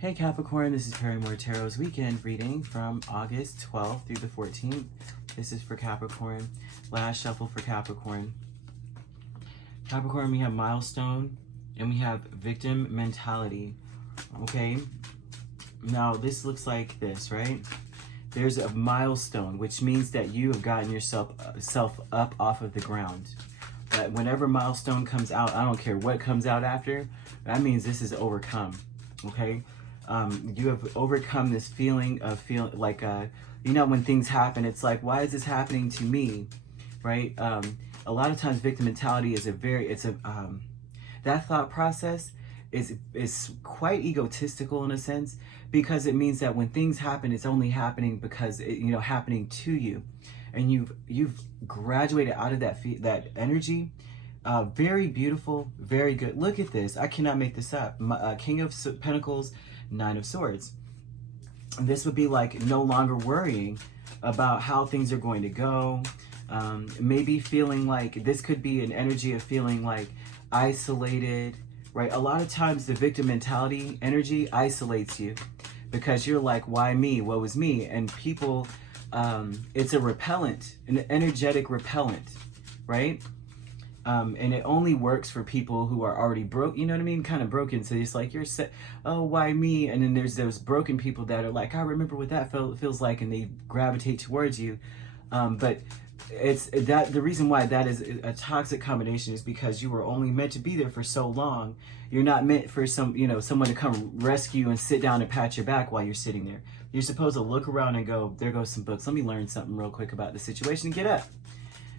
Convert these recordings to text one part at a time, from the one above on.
Hey Capricorn, this is Perrymore Tarot's weekend reading from August 12th through the 14th. This is for Capricorn. Last shuffle for Capricorn. Capricorn, we have milestone and we have victim mentality. Okay, now this looks like this, right? There's a milestone, which means that you have gotten yourself up off of the ground. But whenever milestone comes out, I don't care what comes out after, that means this is overcome. Okay, you have overcome this feeling of like, you know, when things happen, it's like, why is this happening to me, right? A lot of times victim mentality is that thought process is quite egotistical in a sense, because it means that when things happen, it's only happening because happening to you, and you've graduated out of that energy. Very beautiful, very good. Look at this. I cannot make this up. King of Pentacles, Nine of Swords. This would be like no longer worrying about how things are going to go. Maybe feeling like this could be an energy of feeling like isolated, right? A lot of times the victim mentality energy isolates you because you're like, why me? What was me? And people, it's a repellent, an energetic repellent, right? And it only works for people who are already broke, you know what I mean? Kind of broken. So it's like, you're set, oh, why me? And then there's those broken people that are like, I remember what that feels like, and they gravitate towards you. But it's that the reason why that is a toxic combination is because you were only meant to be there for so long. You're not meant for someone to come rescue and sit down and pat your back while you're sitting there. You're supposed to look around and go, there goes some books. Let me learn something real quick about the situation and get up.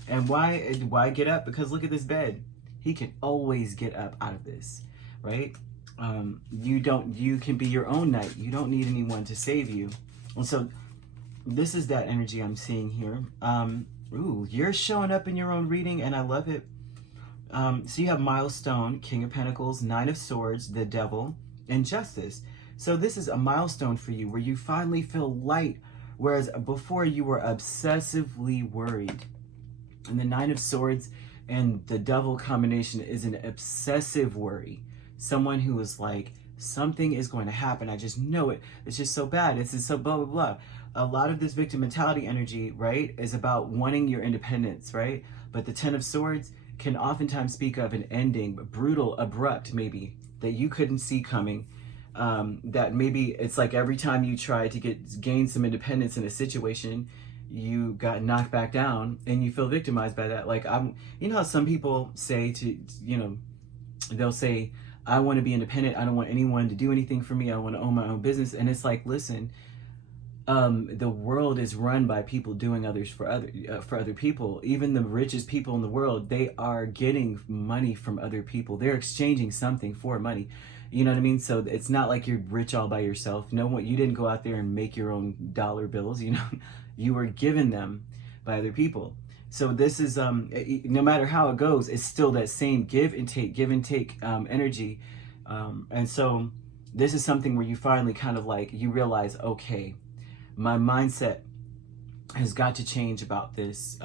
And why get up? Because look at this bed. He can always get up out of this, right? You can be your own knight. You don't need anyone to save you. And so this is that energy I'm seeing here. Ooh, you're showing up in your own reading, and I love it. So you have milestone, King of Pentacles, Nine of Swords, the Devil, and Justice. So this is a milestone for you where you finally feel light, whereas before you were obsessively worried. And the Nine of Swords and the Devil combination is an obsessive worry. Someone who is like, something is going to happen. I just know it. It's just so bad. It's just so blah, blah, blah. A lot of this victim mentality energy, right, is about wanting your independence, right? But the Ten of Swords can oftentimes speak of an ending, brutal, abrupt, maybe, that you couldn't see coming. That maybe it's like every time you try to gain some independence in a situation, you got knocked back down and you feel victimized by that. Like, you know how some people say they'll say, I want to be independent. I don't want anyone to do anything for me. I want to own my own business. And it's like, listen, the world is run by people doing others for other people. Even the richest people in the world, they are getting money from other people. They're exchanging something for money. You know what I mean? So it's not like you're rich all by yourself. No one, you didn't go out there and make your own dollar bills. You know, you were given them by other people. So this is no matter how it goes, it's still that same give and take energy. And so this is something where you finally kind of like, you realize, okay, my mindset has got to change about this.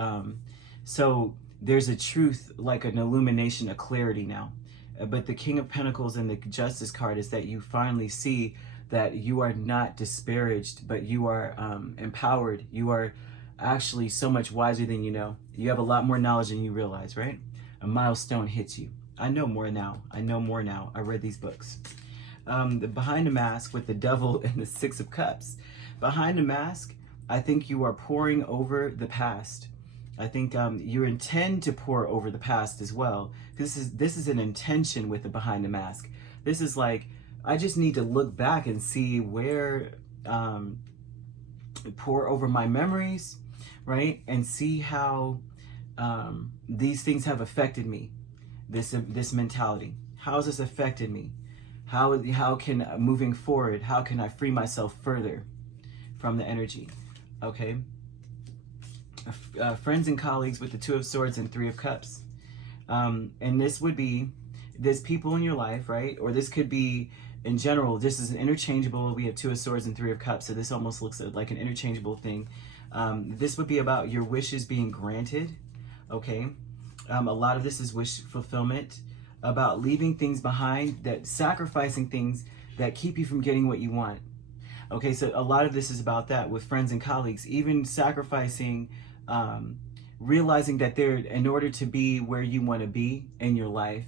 So there's a truth, like an illumination, a clarity now. But the King of Pentacles and the Justice card is that you finally see that you are not disparaged, but you are empowered. You are actually so much wiser than you know. You have a lot more knowledge than you realize, right? A milestone hits you. I know more now. I know more now. I read these books. Behind the mask with the Devil and the Six of Cups. Behind the mask, I think you are pouring over the past. I think you intend to pour over the past as well. This is an intention with the behind the mask. This is like, I just need to look back and see where, pour over my memories, right? And see how these things have affected me. This mentality. How has this affected me? How can, moving forward, how can I free myself further from the energy? Okay. Friends and colleagues with the Two of Swords and Three of Cups. And this would be, there's people in your life, right? Or this could be, in general, this is an interchangeable. We have Two of Swords and Three of Cups, so this almost looks like an interchangeable thing. This would be about your wishes being granted, okay? A lot of this is wish fulfillment, about leaving things behind, that sacrificing things that keep you from getting what you want. Okay, so a lot of this is about that with friends and colleagues, even sacrificing, realizing that they're, in order to be where you want to be in your life,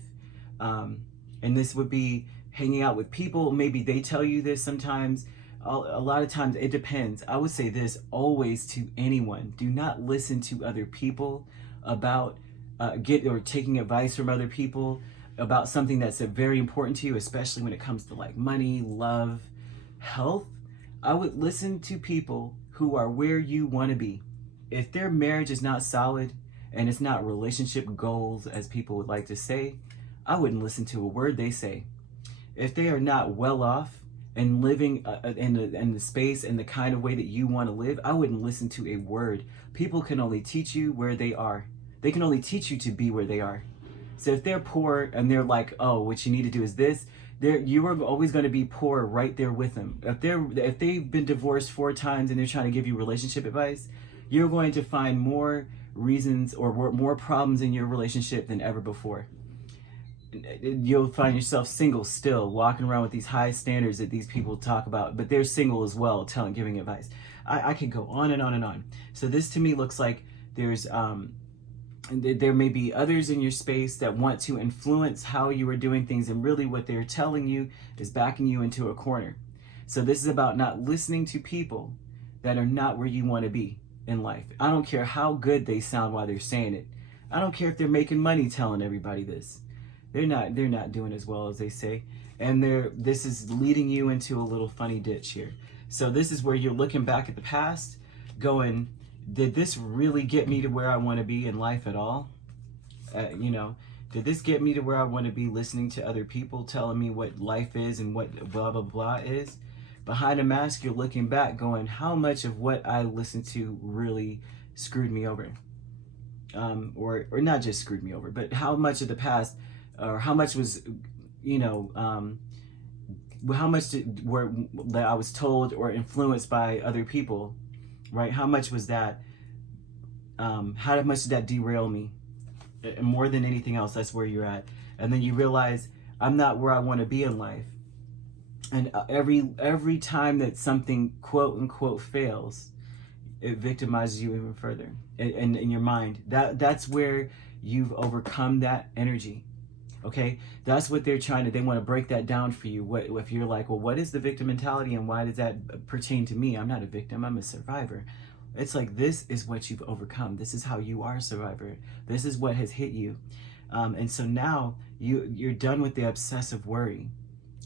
and this would be hanging out with people, maybe they tell you this sometimes, a lot of times it depends. I would say this always to anyone: do not listen to other people about taking advice from other people about something that's very important to you, especially when it comes to like money, love, health. I would listen to people who are where you want to be. If their marriage is not solid and it's not relationship goals, as people would like to say, I wouldn't listen to a word they say. If they are not well off and living in the space and the kind of way that you want to live, I wouldn't listen to a word. People can only teach you where they are. They can only teach you to be where they are. So if they're poor and they're like, oh, what you need to do is this, you are always going to be poor right there with them. If they've been divorced 4 times and they're trying to give you relationship advice, you're going to find more reasons or more problems in your relationship than ever before. You'll find yourself single still, walking around with these high standards that these people talk about, but they're single as well, giving advice. I could go on and on and on. So this to me looks like there may be others in your space that want to influence how you are doing things, and really what they're telling you is backing you into a corner. So this is about not listening to people that are not where you want to be in life. I don't care how good they sound while they're saying it. I don't care if they're making money telling everybody this. They're not doing as well as they say. And this is leading you into a little funny ditch here. So this is where you're looking back at the past going, did this really get me to where I want to be in life at all? Did this get me to where I want to be, listening to other people telling me what life is and what blah, blah, blah is? Behind a mask, you're looking back going, how much of what I listened to really screwed me over? Or not just screwed me over, but how much of the past, or how much was, how much that I was told or influenced by other people, right? How much was that, how much did that derail me? And more than anything else, that's where you're at. And then you realize, I'm not where I want to be in life. And every time that something quote unquote fails, it victimizes you even further in your mind. That's where you've overcome that energy. Okay, that's what they want to break that down for you. If you're like, well, what is the victim mentality and why does that pertain to me? I'm not a victim, I'm a survivor. It's like, this is what you've overcome. This is how you are a survivor. This is what has hit you. And so now you're done with the obsessive worry.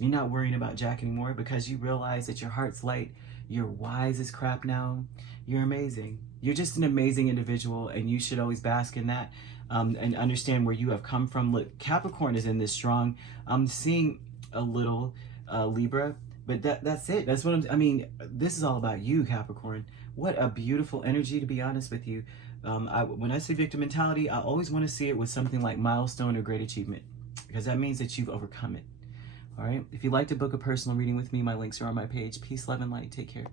You're not worrying about Jack anymore because you realize that your heart's light. You're wise as crap now. You're amazing. You're just an amazing individual, and you should always bask in that. And understand where you have come from. Look, Capricorn is in this strong. I'm seeing a little Libra, but that's it. That's what this is all about you, Capricorn. What a beautiful energy, to be honest with you. When I say victim mentality, I always want to see it with something like milestone or great achievement, because that means that you've overcome it. All right. If you'd like to book a personal reading with me, my links are on my page. Peace, love, and light. Take care.